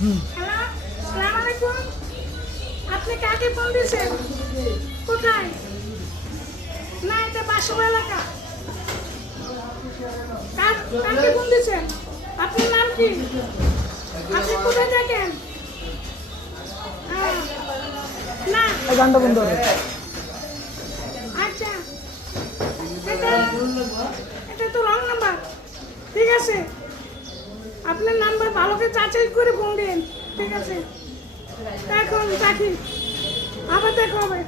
Hello, আসসালামু আলাইকুম। আপনি কাকে ফোন দিয়েছেন? কোথায়? না, এটা বাসব এলাকা। কাকে ফোন দিয়েছেন? আপনার নাম কি? আপনি কোথায় থাকেন? হ্যাঁ, না, গানটা বন্ধ করে আচ্ছা, এটা এটা তো রং নাম্বার। ঠিক আছে, আপনার নাম্বার ভালো করে যাচাই করে ফোন দিন। ঠিক আছে, এখন রাখি, আবার দেখা হবে।